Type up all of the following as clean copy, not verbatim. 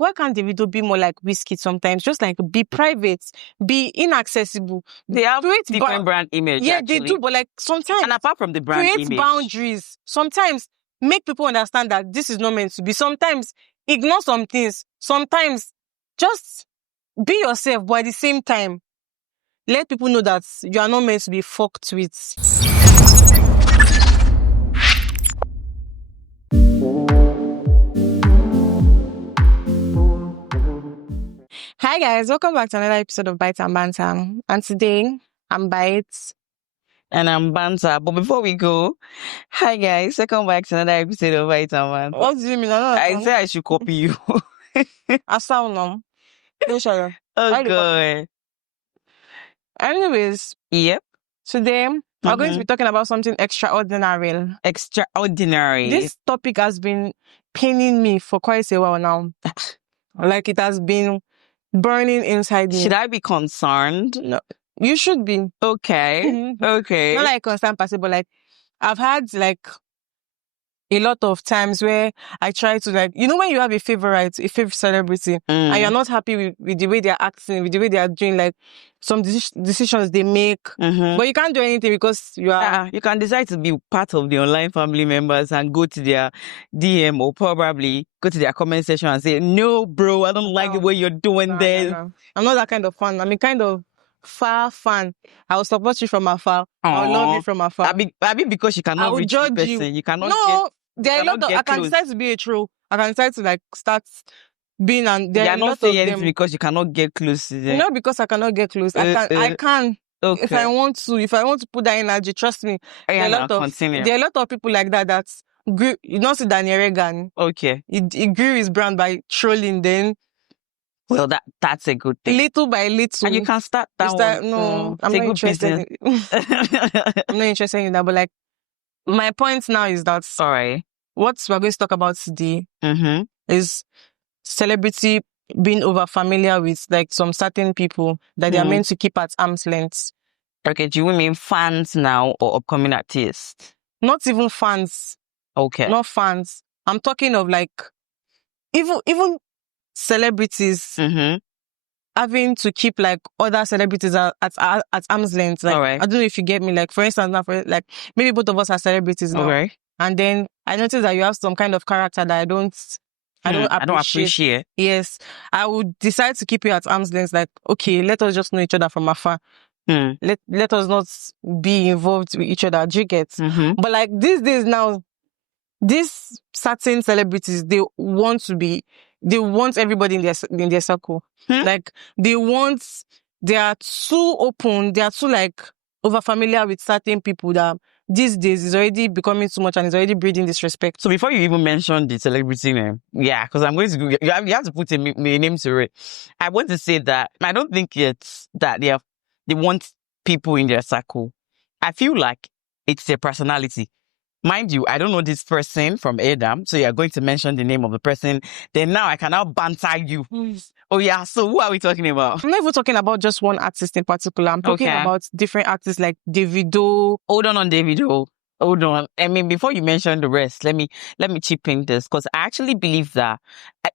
why can't Davido be more like Wizkid sometimes? Just like be private, be inaccessible. They have different brand image. Yeah, actually. they do, but like sometimes. And apart from the brand create image, boundaries. Sometimes make people understand that this is not meant to be. Sometimes ignore some things. Sometimes just be yourself, but at the same time, let people know that you are not meant to be fucked with. Hi guys, welcome back to another episode of Bites and Banter. And today, I'm Bites. And I'm Banter. But before we go, hi guys, welcome back to another episode of Bites and Banter. What do you mean? I say I should copy you. Asal no. Oh god. Anyways. Yep. Today, we're going to be talking about something extraordinary. Extraordinary. This topic has been paining me for quite a while now. Like it has been burning inside me. Should I be concerned? No. You should be. Okay. Okay. Not like concerned person, but like I've had like a lot of times where I try to like, you know, when you have a favorite celebrity and you're not happy with the way they're acting, with the way they are doing like some decisions they make, but you can't do anything because you are... you can decide to be part of the online family members and go to their DM or probably go to their comment section and say, no, bro, I don't like the way you're doing this. No. I'm not that kind of fan. I'm a kind of far fan. I will support you from afar. I will love you from afar. I mean because you cannot reach the person. You cannot there are a lot of... I can decide to be a troll. I can decide to like start being and there are not saying anything because you cannot get close to them. Not because I cannot get close. I can. Okay. If I want to put that energy, trust me. There are a lot of people like that grew, you know, see Daniel Reagan. Okay. He grew his brand by trolling then. Well, that's a good thing. Little by little. And you can start that one. No, I'm not interested. I'm not interested in that. But like, my point now is that... Sorry. What we're going to talk about today is celebrity being over familiar with like some certain people that they are meant to keep at arm's length. Okay, do you mean fans now or upcoming artists? Not even fans. Okay. Not fans. I'm talking of like even celebrities having to keep like other celebrities at arm's length. Like, I don't know if you get me. Like for instance, now like maybe both of us are celebrities now. Okay. And then I noticed that you have some kind of character that I don't appreciate. Yes. I would decide to keep you at arm's length. Like, okay, let us just know each other from afar. Let us not be involved with each other. Do you get? But like these days now, these certain celebrities, they want everybody in their circle. Like they are too open. They are too like over familiar with certain people that these days is already becoming too much and is already breeding disrespect. So before you even mention the celebrity name, because I'm going to you have to put a name to it. I want to say that I don't think it's that they want people in their circle. I feel like it's their personality. Mind you, I don't know this person from Adam, so you're going to mention the name of the person. Then now I can now banter you. Oh yeah, so who are we talking about? I'm not even talking about just one artist in particular. I'm talking about different artists like Davido. Hold on Davido. Hold on. I mean, before you mention the rest, let me chip in this because I actually believe that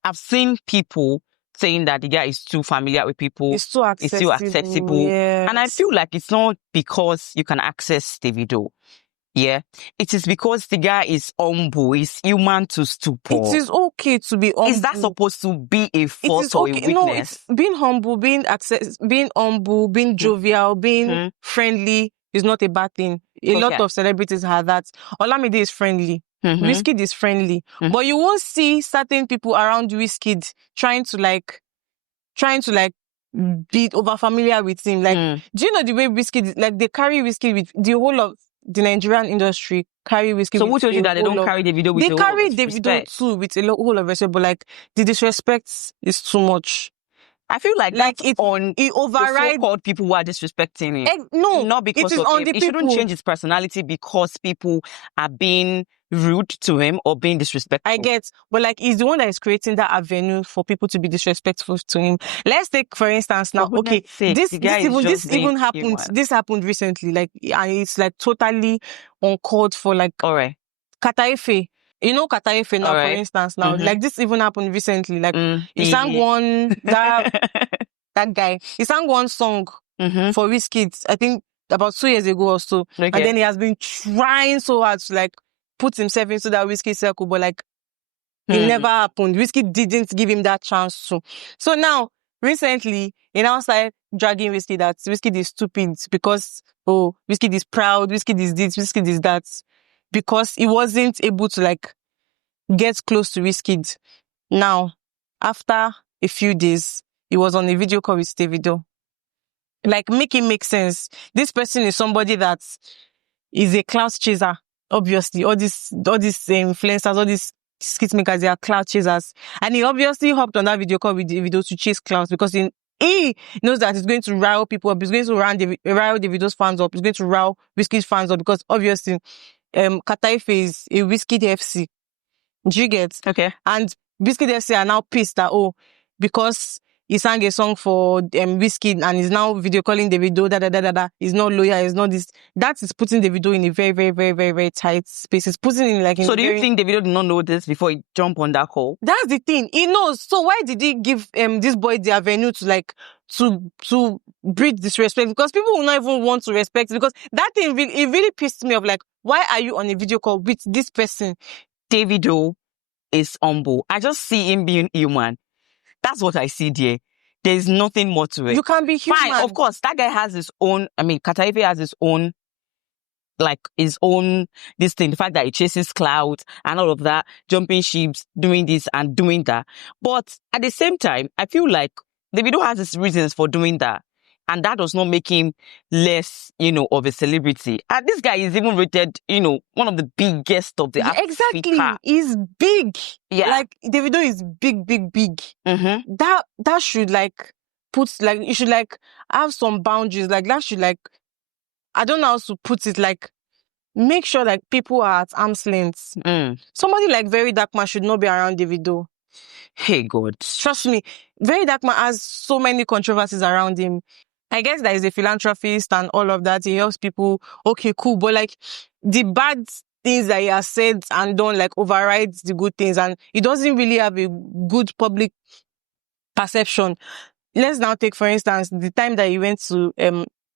I've seen people saying that the guy is too familiar with people. It's too accessible. Yes. And I feel like it's not because you can access Davido. Yeah, it is because the guy is humble. He's human to stupor. It is okay to be humble. Is that supposed to be a fault or a weakness? No, it's being humble, being jovial, being friendly is not a bad thing. A lot of celebrities have that. Olamide is friendly. Wizkid is friendly. But you won't see certain people around Wizkid trying to be over familiar with him. Like, do you know the way Wizkid, like they carry Wizkid with the whole of the Nigerian industry carry Wizkid. So who told you that they don't carry Davido with they carry Davido too with a whole of respect, but like the disrespect is too much. I feel like it overrides the so-called people who are disrespecting him. No, not because it is of on him. the He people. shouldn't change his personality because people are being rude to him or being disrespectful. I get, but like he's the one that is creating that avenue for people to be disrespectful to him. Let's take for instance now. Okay, this even happened. This happened recently. Like, and it's like totally uncalled for. Like, all right, Kataife. You know Kataife now, for instance, now, like this even happened recently. Like he sang one, that guy, he sang one song for Wizkid, I think about 2 years ago or so. Okay. And then he has been trying so hard to like put himself into that Wizkid circle, but like it never happened. Wizkid didn't give him that chance to. So now, recently, he now started dragging Wizkid that Wizkid is stupid because, oh, Wizkid is proud, Wizkid is this, Wizkid is that. Because he wasn't able to like get close to Wizkid. Now, after a few days, he was on a video call with Davido. Like, make it make sense. This person is somebody that is a clout chaser. Obviously, all these influencers, all these skit makers, they are clout chasers. And he obviously hopped on that video call with Davido to chase clouds because he knows that he's going to rile people up. He's going to rile Davido's fans up. He's going to rile Wizkid's fans up because obviously, Kataife is a Wizkid FC. Do you get? Okay. And Wizkid FC are now pissed that, because he sang a song for Wizkid and is now video calling Davido, he's not loyal, he's not this. That is putting Davido in a very, very, very, very, very tight space. It's putting in like... So do you think Davido did not know this before he jumped on that call? That's the thing. He knows. So why did he give this boy the avenue to like, to breed disrespect? Because people will not even want to respect it. Because that thing, it really pissed me off. Like, why are you on a video call with this person? Davido is humble. I just see him being human. That's what I see there. There's nothing more to it. You can be human. Fine, of course. That guy has his own, Kataife has his own, this thing. The fact that he chases clouds and all of that, jumping ships, doing this and doing that. But at the same time, I feel like Davido has his reasons for doing that. And that does not make him less, of a celebrity. And this guy is even rated, one of the biggest of the Africa. Exactly. He's big. Yeah. Like, Davido is big, big, big. Mm-hmm. That should, you should, have some boundaries. Like, that should, I don't know how to put it, make sure, people are at arm's length. Somebody like Very Dark Man should not be around Davido. Hey, God. Trust me, Very Dark Man has so many controversies around him. I guess that he's a philanthropist and all of that. He helps people. Okay, cool. But the bad things that he has said and done overrides the good things. And he doesn't really have a good public perception. Let's now take, for instance, the time that he went to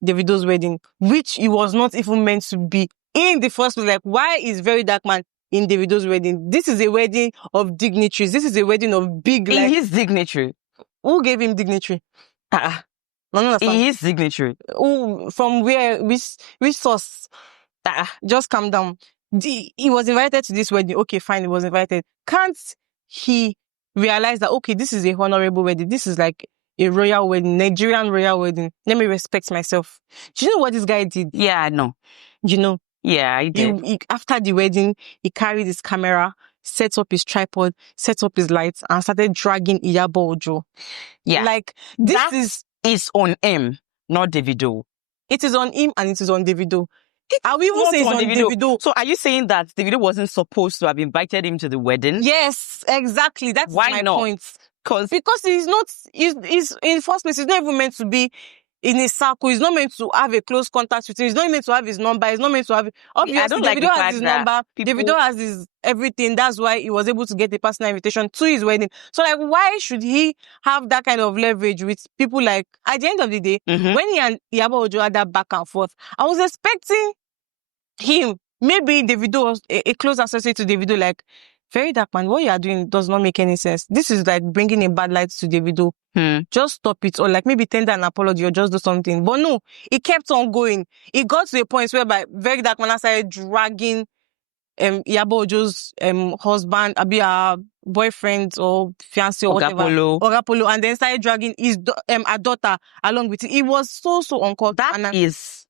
Davido's wedding, which he was not even meant to be in the first place. Why is Very Dark Man in Davido's wedding? This is a wedding of dignitaries. This is a wedding of big... In his dignitary. Who gave him dignitary? In his dignitary. From where? Which source? Just calm down. He was invited to this wedding. Okay, fine, he was invited. Can't he realize that, okay, this is a honorable wedding. This is a royal wedding, Nigerian royal wedding. Let me respect myself. Do you know what this guy did? Yeah, I know. You know? Yeah, I did. After the wedding, he carried his camera, set up his tripod, set up his lights, and started dragging Iyabo Ojo. Yeah. This is on him, not Davido. It is on him and it is on Davido. I will even say it's on Davido. So are you saying that Davido wasn't supposed to have invited him to the wedding? Yes, exactly. That's my point. Because he's not, he's in the first place, he's not even meant to be in a circle. He's not meant to have a close contact with him. He's not meant to have his number. He's not meant to have... Obviously, Davido has his number. Davido has his everything. That's why he was able to get a personal invitation to his wedding. So, why should he have that kind of leverage with people at the end of the day, when he and Iyabo Ojo had that back and forth, I was expecting him, maybe Davido, a close associate to Davido, Very Dark Man, what you are doing does not make any sense. This is bringing a bad light to Davido. Just stop it, or maybe tender an apology or just do something. But no, he kept on going. It got to a point whereby Very Dark Man started dragging Iyabo Ojo's husband, her boyfriend or fiancé or whatever, Ogapolo, and then started dragging his daughter along with it. It was so uncalled. That is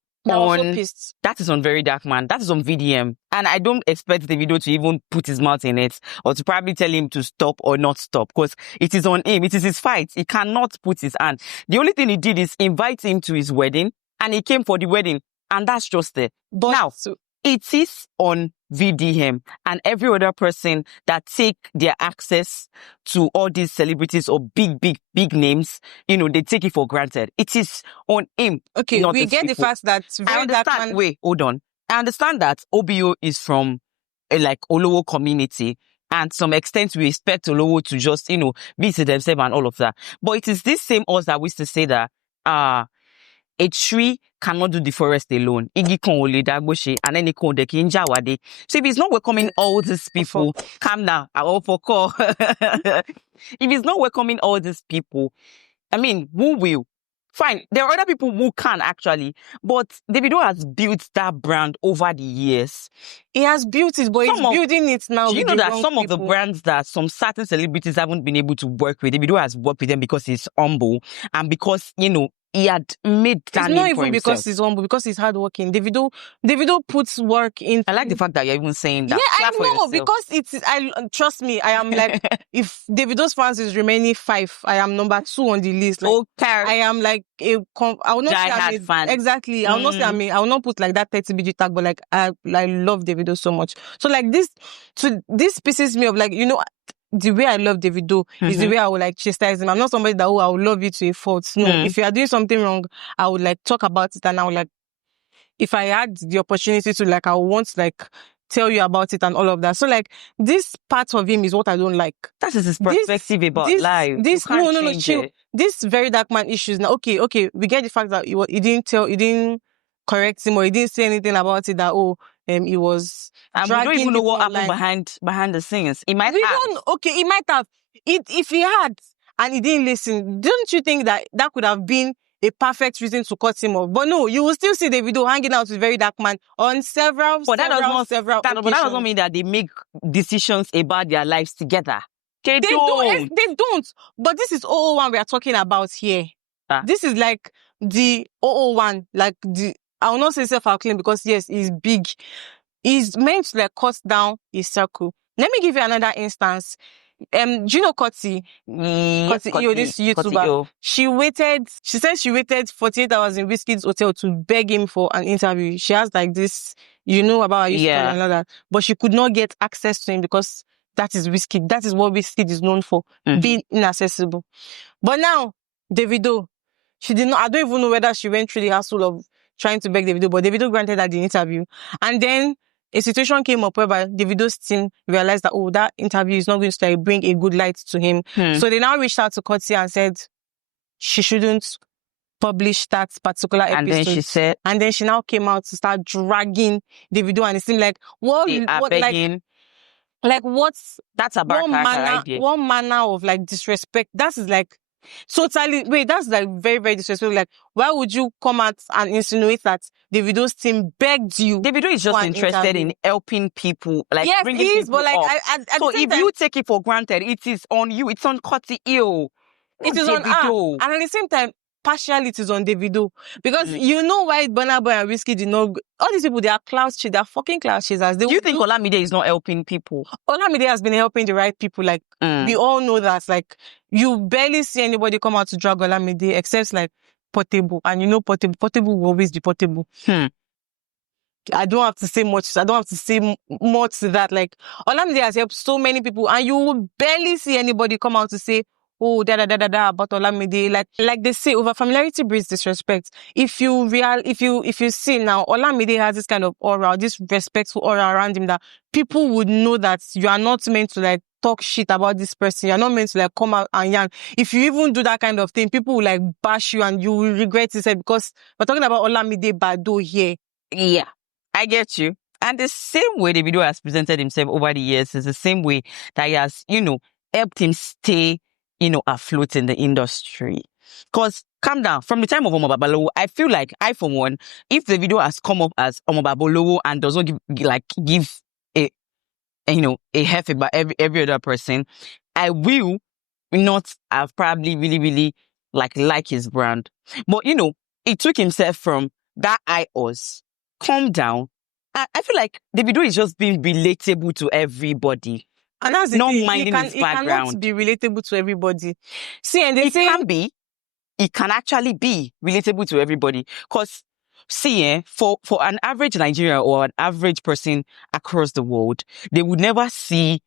on Very Dark Man. That is on VDM. And I don't expect the video to even put his mouth in it or to probably tell him to stop or not stop, because it is on him. It is his fight. He cannot put his hand. The only thing he did is invite him to his wedding, and he came for the wedding, and that's just it. But now, it is on VDM and every other person that take their access to all these celebrities or big names, they take it for granted. It is on him. Okay, we get the fact that Wait, hold on. I understand that OBO is from like Olowo community. And to some extent, we expect Olowo to just, be to themselves and all of that. But it is this same us that we used to say that, a tree cannot do the forest alone. Igi kan ole dagboshe, and then kon de kinja wade. So if he's not welcoming all these people, calm down. I all for call. If he's not welcoming all these people, I mean, who will? Fine, there are other people who can actually, but Davido has built that brand over the years. He has built it, but he's building it now. Do you know that some of the brands that some certain celebrities haven't been able to work with, Davido has worked with them because he's humble and because, he had made that name for himself. It's not even because he's humble, because he's hardworking. Davido puts work in. I like the fact that you're even saying that. Yeah, I know, because trust me, I am like, if Davido's fans is remaining 5, I am number 2 on the list. Like, I am like I will not say I'm fan. Exactly. I will not say I will not put like that 30 BG tag, but like I love Davido so much. So like this pisses me off. Like, the way I love Davido is the way I would like chastise him. I'm not somebody that, I would love you to a fault. No, if you are doing something wrong, I would like talk about it, and I would like, if I had the opportunity to, like, I would want to like tell you about it and all of that. So like this part of him is what I don't like. That is his perspective about life. Chill. This very dark man issues now. Okay, we get the fact that he didn't correct him, or he didn't say anything about it, that he was and we don't even know what happened behind the scenes. He might he might have. If he had and he didn't listen, don't you think that could have been a perfect reason to cut him off? But no, you will still see Davido hanging out with very dark man on several occasions. But that does not mean that they make decisions about their lives together. They don't. But this is 001 we are talking about here. This is like the 001, like I will not say self-acclaim, because yes, he's big. He's meant to like cut down his circle. Let me give you another instance. Do you know Koti? Koti, this YouTuber. She said she waited 48 hours in Wizkid's hotel to beg him for an interview. She has like this, about her YouTube and all that. But she could not get access to him because that is Wizkid. That is what Wizkid is known for, being inaccessible. But now, Davido, she did not, I don't even know whether she went through the hassle of trying to beg Davido, but Davido granted her the interview. And then a situation came up whereby Davido's team realized that, that interview is not going to bring a good light to him. So they now reached out to Koti and said she shouldn't publish that particular episode. And then she now came out to start dragging Davido, and it seemed like, that's a bad idea. One manner of like disrespect. That is like that's like very, very disrespectful. Like, why would you come out and insinuate that Davido's team begged you? Davido is just interested in helping people, like, yes, bringing people but like, so if you take it for granted, it is on you. It's on Koti Ill. It is on her. And at the same time, partially it is on Davido, because you know why Burna Boy and Wizkid did not. All these people, they are clout chasers. They are fucking clout chasers. Do you think Olamide is not helping people? Olamide has been helping the right people. Like we all know that. Like, you barely see anybody come out to drag Olamide except like Portable, and Portable will always be Portable. I don't have to say much. I don't have to say more to that. Like, Olamide has helped so many people, and you will barely see anybody come out to say, about Olamide. Like they say, over familiarity breeds disrespect. If you see now, Olamide has this kind of aura, this respectful aura around him, that people would know that you are not meant to like talk shit about this person. You're not meant to like come out and yarn. If you even do that kind of thing, people will like bash you and you will regret it, because we're talking about Olamide Bado here. Yeah, I get you. And the same way Davido has presented himself over the years is the same way that he has, helped him stay afloat in the industry. Because, calm down, from the time of Omo Babalowo, I feel like, I for one, if the video has come up as Omo Babalowo and does not give a heck about every other person, I will not have probably really, really like his brand. But, he took himself from that us, calm down. I feel like Davido is just being relatable to everybody. And that's not minding his background. It cannot be relatable to everybody. See, and they say it can actually be relatable to everybody. Because, see, for an average Nigerian or an average person across the world, they would never see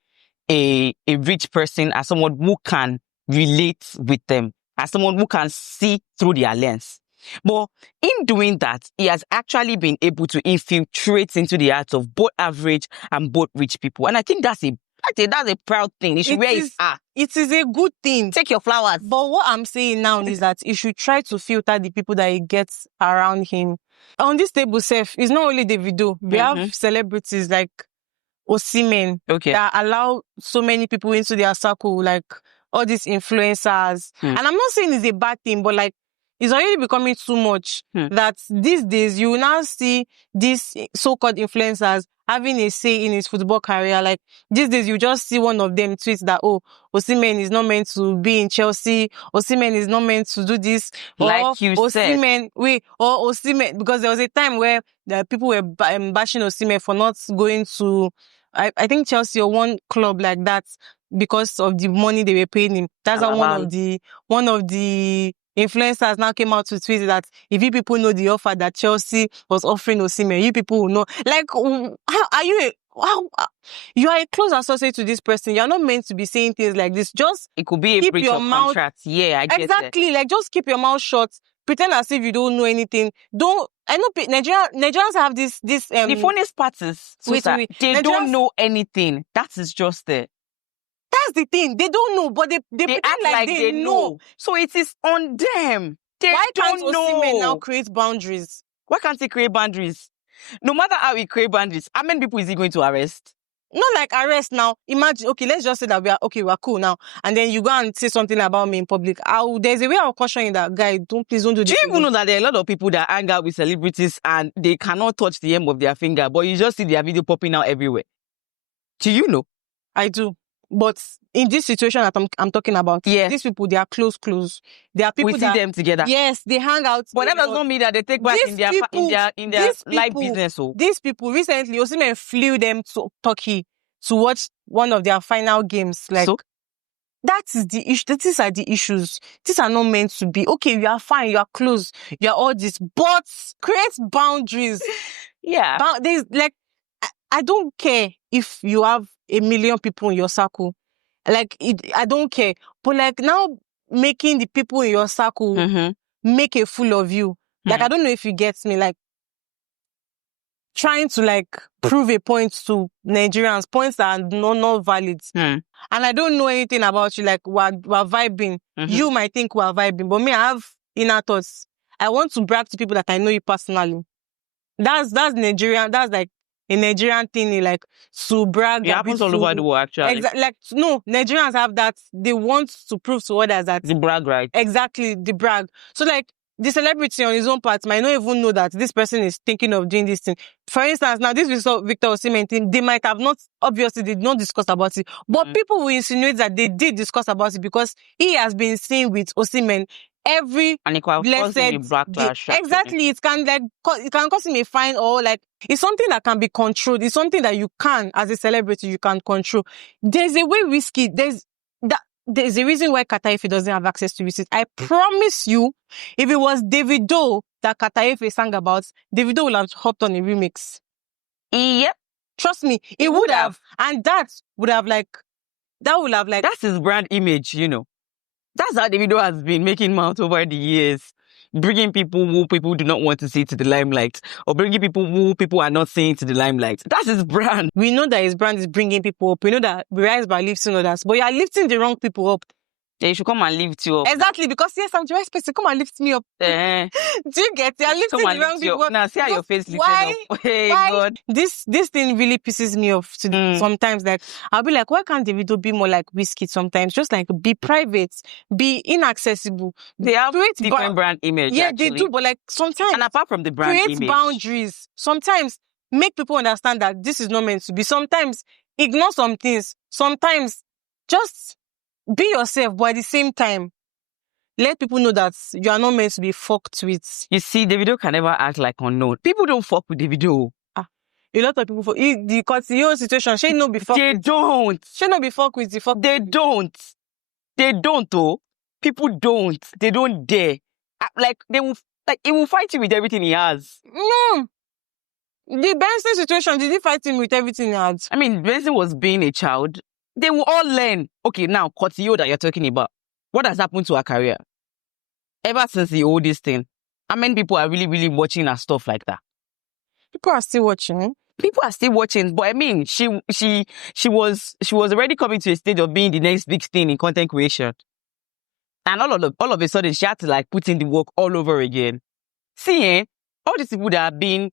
a rich person as someone who can relate with them, as someone who can see through their lens. But in doing that, he has actually been able to infiltrate into the hearts of both average and both rich people. And I think that's a proud thing. He should wear his heart. It is a good thing. Take your flowers. But what I'm saying now is that he should try to filter the people that he gets around him. On this table, Seth, it's not only Davido. We have celebrities like E07 that allow so many people into their circle, like all these influencers. And I'm not saying it's a bad thing, but like it's already becoming too much that these days you will now see these so-called influencers having a say in his football career. Like these days you just see one of them tweet that, oh, E07 is not meant to be in Chelsea. E07 is not meant to do this. Like you said. E07, because there was a time where the people were bashing E07 for not going to, I think Chelsea or one club like that because of the money they were paying him. That's how one of the influencers now came out to tweet that if you people know the offer that Chelsea was offering E07, you people will know. Like, how are you? You are a close associate to this person. You're not meant to be saying things like this. Just it could be a breach of contract. Yeah, I get exactly. Like, just keep your mouth shut. Pretend as if you don't know anything. I know Nigerians have this. The funniest part is they don't know anything. That is just it. That's the thing. They don't know, but they pretend act like they know. So it is on them. Why can't E07 now create boundaries? Why can't he create boundaries? No matter how he create boundaries, how many people is he going to arrest? Not like arrest now. Imagine, okay, let's just say that we're cool now. And then you go and say something about me in public. There's a way I'll caution you that, guy, please don't do this. Do you even know that there are a lot of people that hang out with celebrities and they cannot touch the end of their finger, but you just see their video popping out everywhere? Do you know? I do. But in this situation that I'm talking about, these people, they are close. They are people we see them together. Yes, they hang out. But that does not mean that they take part in their live business. So these people, recently, E07 flew them to Turkey to watch one of their final games. Like, so? That is the issue. These are the issues. These are not meant to be. Okay, you are fine, you are close, you are all this, but create boundaries. There's like, I don't care if you have 1 million people in your circle. Like, I don't care. But like now making the people in your circle make a fool of you. Like, I don't know if you get me. Like, trying to like prove a point to Nigerians, points that are not valid. And I don't know anything about you. Like, we're vibing. You might think we're vibing, but me, I have inner thoughts. I want to brag to people that I know you personally. That's Nigerian. That's like a Nigerian thing, like to brag. It happens all over the world, actually. Like, no, Nigerians have that. They want to prove to others that the brag, right? Exactly, the brag. So like, the celebrity on his own part might not even know that this person is thinking of doing this thing. For instance, now this Victor Osimhen thing, they might have not, obviously did not discuss about it, but people will insinuate that they did discuss about it because he has been seen with Osimhen every and it blessed day. Exactly, it can cause him a fine, or like, it's something that can be controlled. It's something that you can, as a celebrity, you can control. There's a way Wizkid, there's a reason why Katayefe doesn't have access to Wizkid. I promise you, if it was Davido that Katayefe sang about, Davido would have hopped on a remix. Yep. Trust me, it would have. And that would have that's his brand image, you know. That's how Davido has been making mouth over the years. Bringing people who people do not want to see to the limelight, or bringing people who people are not seeing to the limelight. That's his brand. We know that his brand is bringing people up. We know that we rise by lifting others, but you are lifting the wrong people up. Yeah, you should come and lift you up. Exactly, because yes, I'm the right person. Come and lift me up. Do you get it? You're lifting the wrong people up. Now see how your face lifted up. Hey, why? God. This thing really pisses me off sometimes. Like, I'll be like, why can't Davido be more like Wizkid sometimes? Just like, be private, be inaccessible. They have different brand image. Yeah, actually. they do, but like sometimes. And apart from the brand image, create boundaries. Sometimes make people understand that this is not meant to be. Sometimes ignore some things. Sometimes just be yourself, but at the same time, let people know that you are not meant to be fucked with. You see, Davido can never act like unknown. People don't fuck with Davido. A lot of people fuck. The Cotillon situation, she no be fucked with. They don't. She no be fucked with the fuck. They don't. They don't, though. People don't. They don't dare. Like, he will fight you with everything he has. No. The Benson situation, did he fight him with everything he had? I mean, Benson was being a child. They will all learn. Okay, now, Cotillon that you're talking about, what has happened to her career? Ever since the oldest thing, How many people are really, really watching her stuff like that? People are still watching. People are still watching, but I mean, she was already coming to a stage of being the next big thing in content creation. And all of a sudden, she had to like put in the work all over again. See, all these people that are being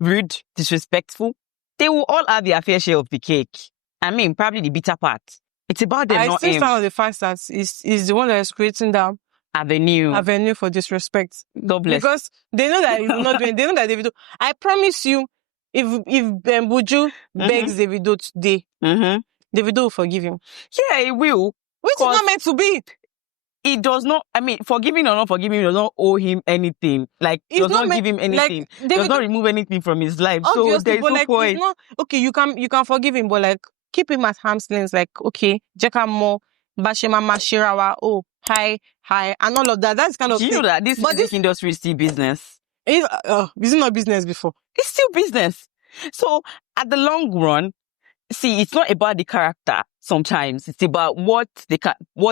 rude, disrespectful, they will all have their fair share of the cake. I mean, probably the bitter part. It's about them, not him. I still stand on the fact that is the one that is creating that avenue for disrespect. God bless. Because they know that you're not doing. They know that Davido. I promise you, if Buju begs Davido today, Davido will forgive him. Yeah, he will. Which is not meant to be. It does not, I mean, forgiving or not forgiving does not owe him anything. Like, it does not give him anything. Like, does not remove anything from his life. So there's no point. Not, okay, you can forgive him, but like, keep him at arm's length. Like, okay, Jeka Mo, Bashema Mashirawa, oh, hi, and all of that. That's kind of thing. You know that this music industry is still business? Is it not business before? It's still business. So, at the long run, see, it's not about the character sometimes. It's about what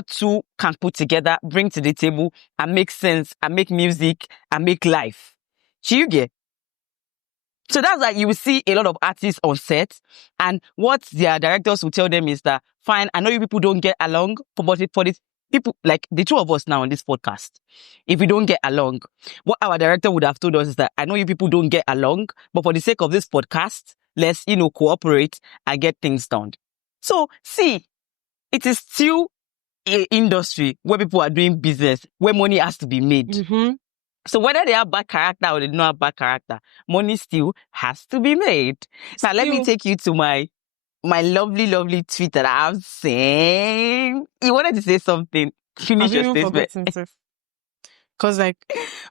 two can put together, bring to the table, and make sense, and make music, and make life. Do you get? So that's why you will see a lot of artists on set, and what their directors will tell them is that, fine, I know you people don't get along, but for this people, like the two of us now on this podcast, if we don't get along, what our director would have told us is that, I know you people don't get along, but for the sake of this podcast, let's, cooperate and get things done. So, see, it is still an industry where people are doing business, where money has to be made. Mm-hmm. So whether they have bad character or they don't have bad character, money still has to be made. Now, let me take you to my lovely, lovely tweet that I have seen. You wanted to say something. Finish your statement. Because, like,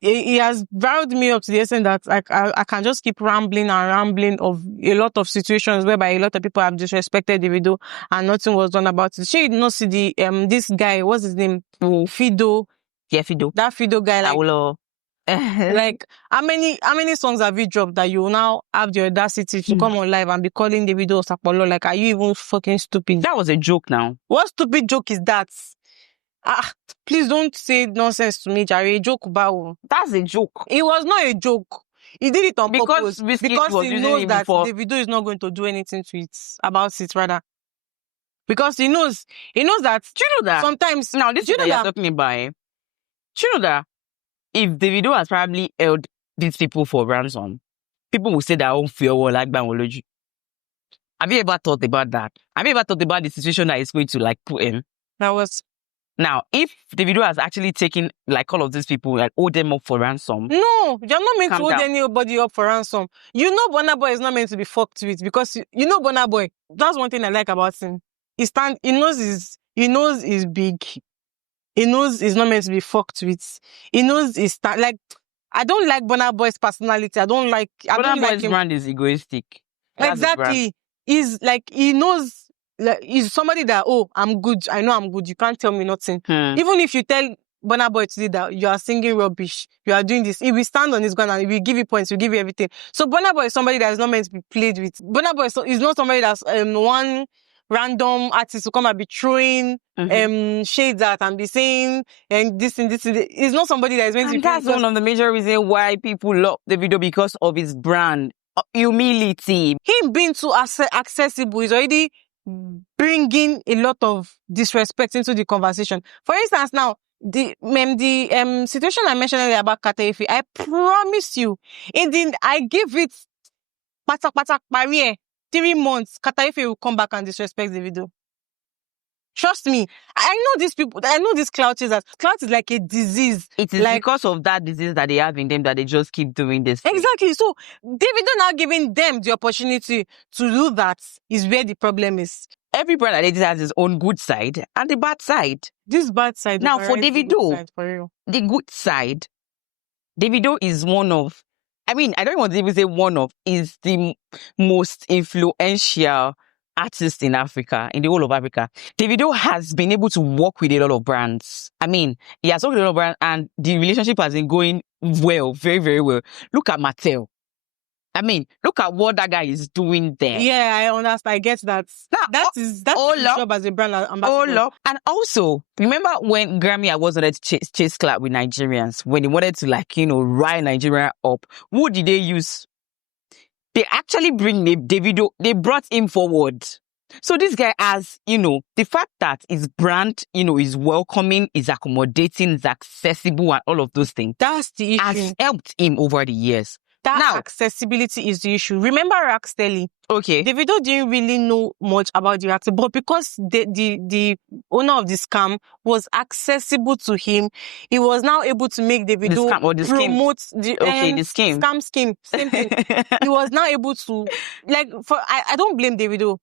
he has riled me up to the extent that I can just keep rambling of a lot of situations whereby a lot of people have disrespected Davido and nothing was done about it. She did not see the this guy, what's his name? Fido. Yeah, Fido. That Fido guy, like, like, how many songs have you dropped that you now have the audacity to come on live and be calling Davido Sapolo? Like, are you even fucking stupid? That was a joke now. What stupid joke is that? Please don't say nonsense to me, Jerry. A joke, Bao. That's a joke. It was not a joke. He did it on purpose. Because he knows that Davido is not going to do anything to it, about it, rather. Because he knows that. Do you know that? Sometimes. Now, this is what you're talking about. Do you know that if Davido has probably held these people for ransom, people will say their own fear or like Bangology. Have you ever thought about that? Have you ever thought about the situation that is going to like put in? That was. Now, if Davido has actually taken like all of these people and hold them up for ransom. No, you're not meant to hold anybody up for ransom. You know Burna Boy is not meant to be fucked with because you know Burna Boy. That's one thing I like about him. He knows he's big. He knows he's not meant to be fucked with. He knows like, I don't like Burna Boy's personality. Burna Boy's brand is egoistic. Exactly. He's like, he knows. Like, he's somebody that, I'm good. I know I'm good. You can't tell me nothing. Even if you tell Burna Boy today that you are singing rubbish, you are doing this, he will stand on his ground and he will give you points, he will give you everything. So Burna Boy is somebody that is not meant to be played with. Burna Boy is not somebody that's one random artist to come and be throwing shades at and be saying and this. He's not somebody that is meant to be. That's one of the major reasons why people love Davido, because of his brand, humility. Him being too accessible is already bringing a lot of disrespect into the conversation. For instance, now, the situation I mentioned earlier about Kataifi, I promise you, I give it patak barrier 3 months, Kataifi will come back and disrespect the video. Trust me. I know these people. I know these clout chasers. Clout is like a disease. It is like, because of that disease that they have in them that they just keep doing this. Exactly. So Davido now giving them the opportunity to do that is where the problem is. Every brand identity has his own good side and the bad side. This bad side. Now for Davido, the good side, Davido is one of, I mean, I don't want to even say one of, is the most influential artist in Africa, in the whole of Africa. Davido has been able to work with a lot of brands. I mean, he has worked with a lot of brands and the relationship has been going well, very, very well. Look at Mattel. I mean, look at what that guy is doing there. Yeah, I understand. I get that. That's his job as a brand ambassador. And also, remember when Grammy Awards wanted to chase clout with Nigerians, when they wanted to rile Nigeria up, who did they use? They actually bring Davido, they brought him forward. So this guy has, the fact that his brand, is welcoming, is accommodating, is accessible and all of those things. That's the issue. Has helped him over the years. That accessibility is the issue. Remember Rackstelli? Okay. Davido didn't really know much about the Rackstelli, but because the owner of the scam was accessible to him, he was now able to make Davido promote the scheme. Scam scheme. Same thing. He was now able to, I don't blame Davido.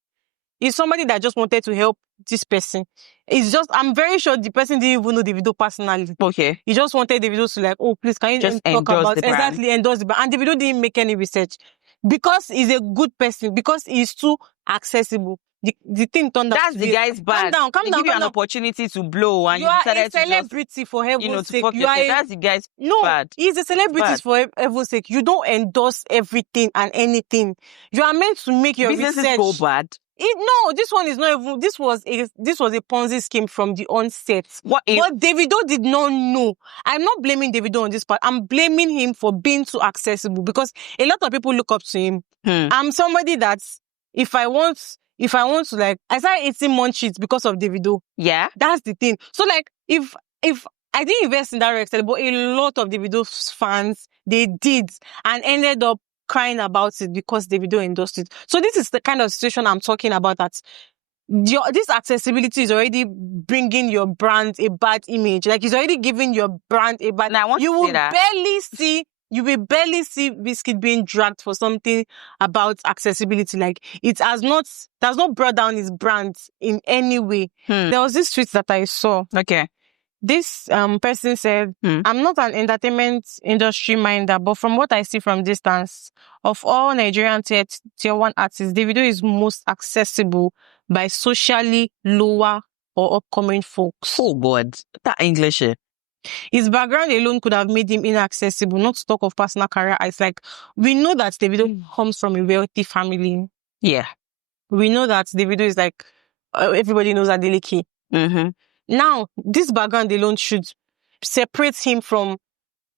He's somebody that just wanted to help this person. It's just, I'm very sure the person didn't even know Davido personally. Okay. He just wanted Davido to please, can you just talk about endorse the brand? And Davido didn't make any research. Because he's a good person, because he's too accessible. The thing turned out. That's the guy's bad. Calm down. Give you an opportunity to blow, and you are a celebrity for heaven's sake. That's the guy's bad. He's a celebrity for heaven's sake. You don't endorse everything and anything. You are meant to make your businesses go bad. No, this one is not even. This was a Ponzi scheme from the onset. But Davido did not know. I'm not blaming Davido on this part. I'm blaming him for being too accessible, because a lot of people look up to him. I'm somebody that if I want to I started eating munchies because of Davido. Yeah, that's the thing. So if I didn't invest in that Rexel, but a lot of Davido's fans, they did and ended up crying about it because Davido endorsed it. So this is the kind of situation I'm talking about, that this accessibility is already bringing your brand a bad image. It's already giving your brand a bad... Now, you will barely see Wizkid being dragged for something about accessibility. It does not brought down his brand in any way. There was this tweet that I saw. Okay. This person said, I'm not an entertainment industry minder, but from what I see from distance, of all Nigerian tier 1 artists, Davido is most accessible by socially lower or upcoming folks. Oh God, that English. His background alone could have made him inaccessible, not to talk of personal career. It's we know that Davido comes from a wealthy family. Yeah. We know that Davido is everybody knows Adeleke. Mm-hmm. Now, this background alone should separate him from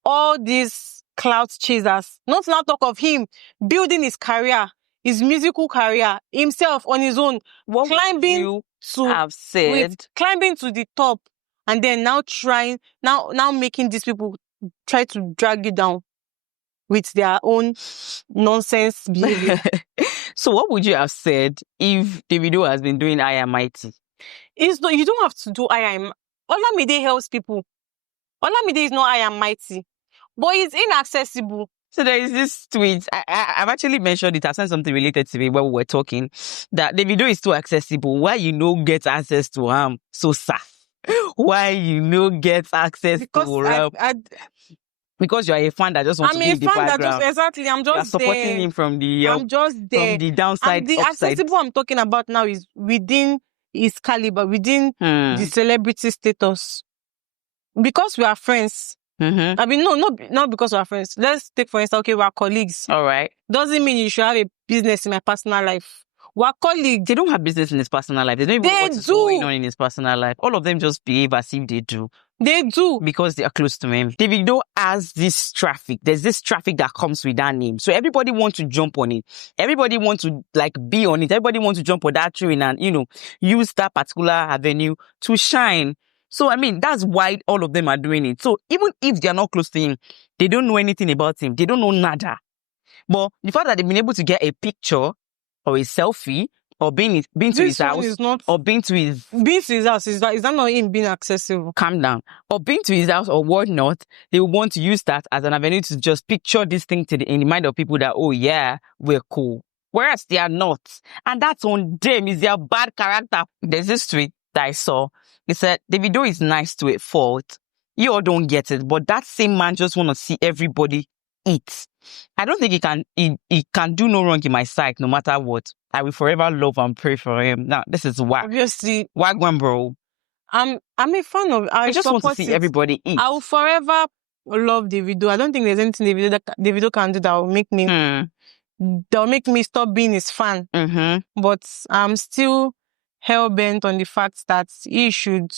all these clout chasers. Not to now talk of him building his career, his musical career, himself on his own, climbing to the top, and then now making these people try to drag you down with their own nonsense behavior. So what would you have said if Davido has been doing I Am Mighty? You don't have to do I Am. Olamide helps people. Olamide is not I Am Mighty, but it's inaccessible. So there is this tweet. I've actually mentioned it. I sent something related to me when we were talking, that Davido is too accessible. Why get access to him? So sad. Why get access to him? Because you are a fan that just wants to be in the background. I'm just supporting him from the I'm just there. From the downside. And the upside. accessible I'm talking about now is within his caliber, within the celebrity status. Because we are friends. Mm-hmm. I mean, not because we are friends. Let's take for instance, we are colleagues. All right. Doesn't mean you should have a business in my personal life. We are colleagues. They don't have business in his personal life. They don't even know what's going on in his personal life. All of them just behave as if they do. They do. Because they are close to him. Davido has this traffic. There's this traffic that comes with that name. So everybody wants to jump on it. Everybody wants to be on it. Everybody wants to jump on that train and, use that particular avenue to shine. So, I mean, that's why all of them are doing it. So even if they're not close to him, they don't know anything about him. They don't know nada. But the fact that they've been able to get a picture or a selfie, or being to his house, or being to his house, is that not him being accessible? Calm down. Or being to his house or whatnot, they want to use that as an avenue to just picture this thing in the mind of people that, oh yeah, we're cool. Whereas they are not. And that's on them. Is their bad character. There's this tweet that I saw. It said, Davido is nice to a fault. You all don't get it, but that same man just want to see everybody eat. I don't think he can do no wrong in my sight, no matter what. I will forever love and pray for him. Now, this is whack. Obviously. Wagwan, bro. I'm a fan of... I just want to see everybody eat. I will forever love Davido. I don't think there's anything Davido can do that will make me that'll make me stop being his fan. But I'm still hell-bent on the fact that he should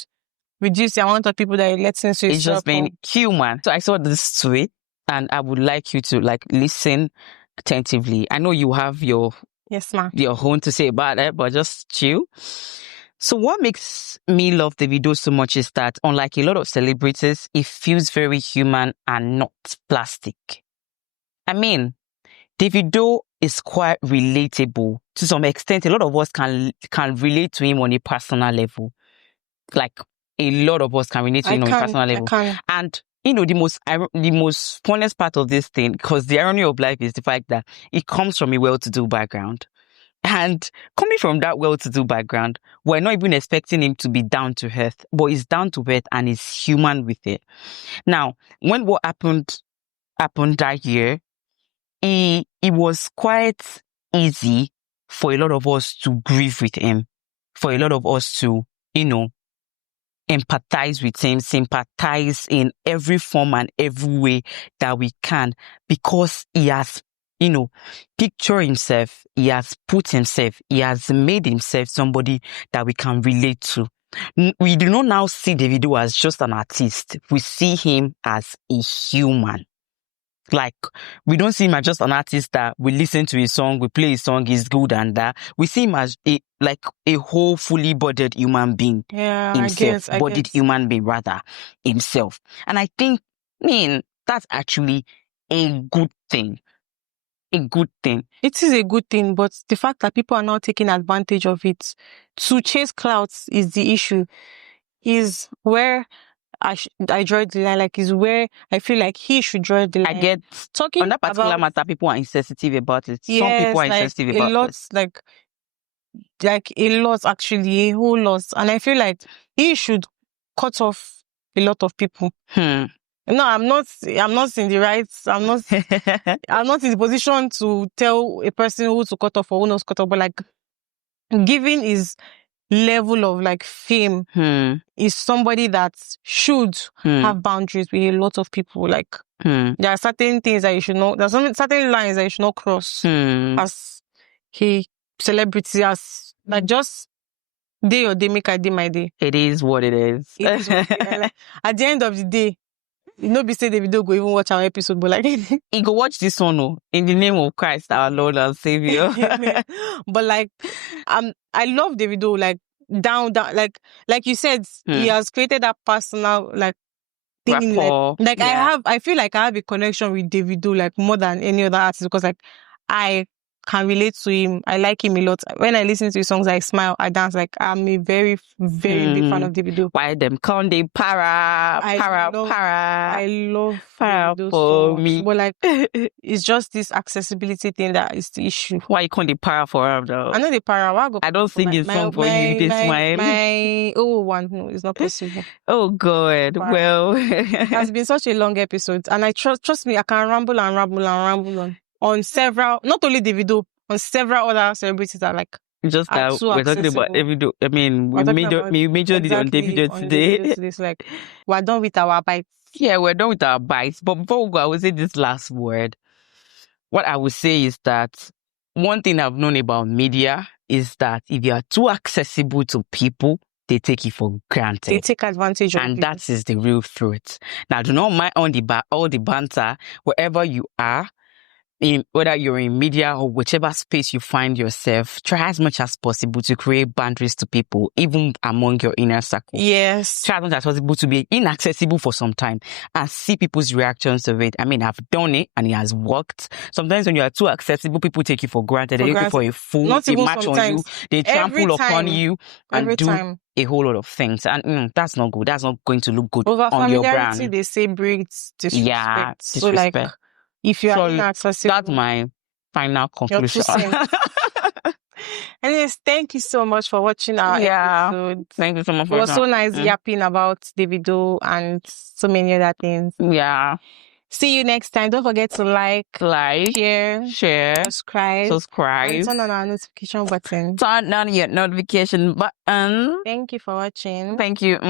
reduce the amount of people that he lets into his It's just being human. So I saw this tweet, and I would like you to listen attentively. I know you have your own to say about it, but just chill. So what makes me love Davido so much is that, unlike a lot of celebrities, it feels very human and not plastic. I mean, Davido is quite relatable to some extent. A lot of us can relate to him on a personal level. Like, a lot of us can relate to him on a personal level. And the most funnest part of this thing, because the irony of life is the fact that it comes from a well-to-do background. And coming from that well-to-do background, we're not even expecting him to be down to earth, but he's down to earth and he's human with it. Now, when what happened that year, it was quite easy for a lot of us to grieve with him, for a lot of us to, empathize with him, sympathize in every form and every way that we can, because he has, pictured himself, he has put himself, he has made himself somebody that we can relate to. We do not now see Davido as just an artist. We see him as a human. Like, we don't see him as just an artist that we listen to his song, we play his song, he's good and that. We see him as a whole, fully bodied human being. Yeah, himself. I bodied guess. Human being, rather, himself. And I think, that's actually a good thing. A good thing. It is a good thing, but the fact that people are now taking advantage of it to chase clouds is the issue. Is where I draw the line, is where I feel like he should draw the line. I get talking on that particular matter, people are insensitive about it. Yes, some people are insensitive about it. A lot, actually, a whole lot. And I feel like he should cut off a lot of people. No, I'm not in the rights. I'm not in the position to tell a person who to cut off or who not to cut off, but giving his level of fame is somebody that should have boundaries with a lot of people. There are certain things that you should not, there's certain lines that you should not cross as a celebrity, as just day or day make I day my day. It is what it is. It is what it is. At the end of the day, be say Davido go even watch our episode, but he go watch this one, in the name of Christ, our Lord and Savior. But I love Davido, down, like you said, he has created that personal thing. I feel like I have a connection with Davido more than any other artist, because I can relate to him. I like him a lot. When I listen to his songs, I smile, I dance. I'm a very, very big fan of Davido. Why them can't they para? I love Davido so much. But it's just this accessibility thing that is the issue. Why you can't they para for him though? I know they para. I don't sing his song for you this time. My O01, no, it's not possible. Oh God. Well, it has been such a long episode, and I trust me, I can ramble on several, not only Davido, on several other celebrities that just that we're talking about Davido. I mean, we majored on Davido today. It's we're done with our bites. Yeah, we're done with our bites. But before we go, I will say this last word. What I would say is that one thing I've known about media is that if you are too accessible to people, they take it for granted. They take advantage of it. And that is the real truth. Now, do not mind all the banter, wherever you are. Whether you're in media or whichever space you find yourself, try as much as possible to create boundaries to people, even among your inner circle. Yes. Try as much as possible to be inaccessible for some time and see people's reactions to it. I mean, I've done it and it has worked. Sometimes when you are too accessible, people take you for granted. They take you for a fool. They match on you. They trample upon you and do a whole lot of things. And that's not good. That's not going to look good on your brand. Familiarity, they say, breeds disrespect. Yeah, disrespect. So if you are inaccessible, that's my final conclusion. Anyways, thank you so much for watching our episode. Thank you so much. It was so nice yapping about Davido and so many other things. Yeah. See you next time. Don't forget to like, share, subscribe, and turn on our notification button. Turn on your notification button. Thank you for watching. Thank you.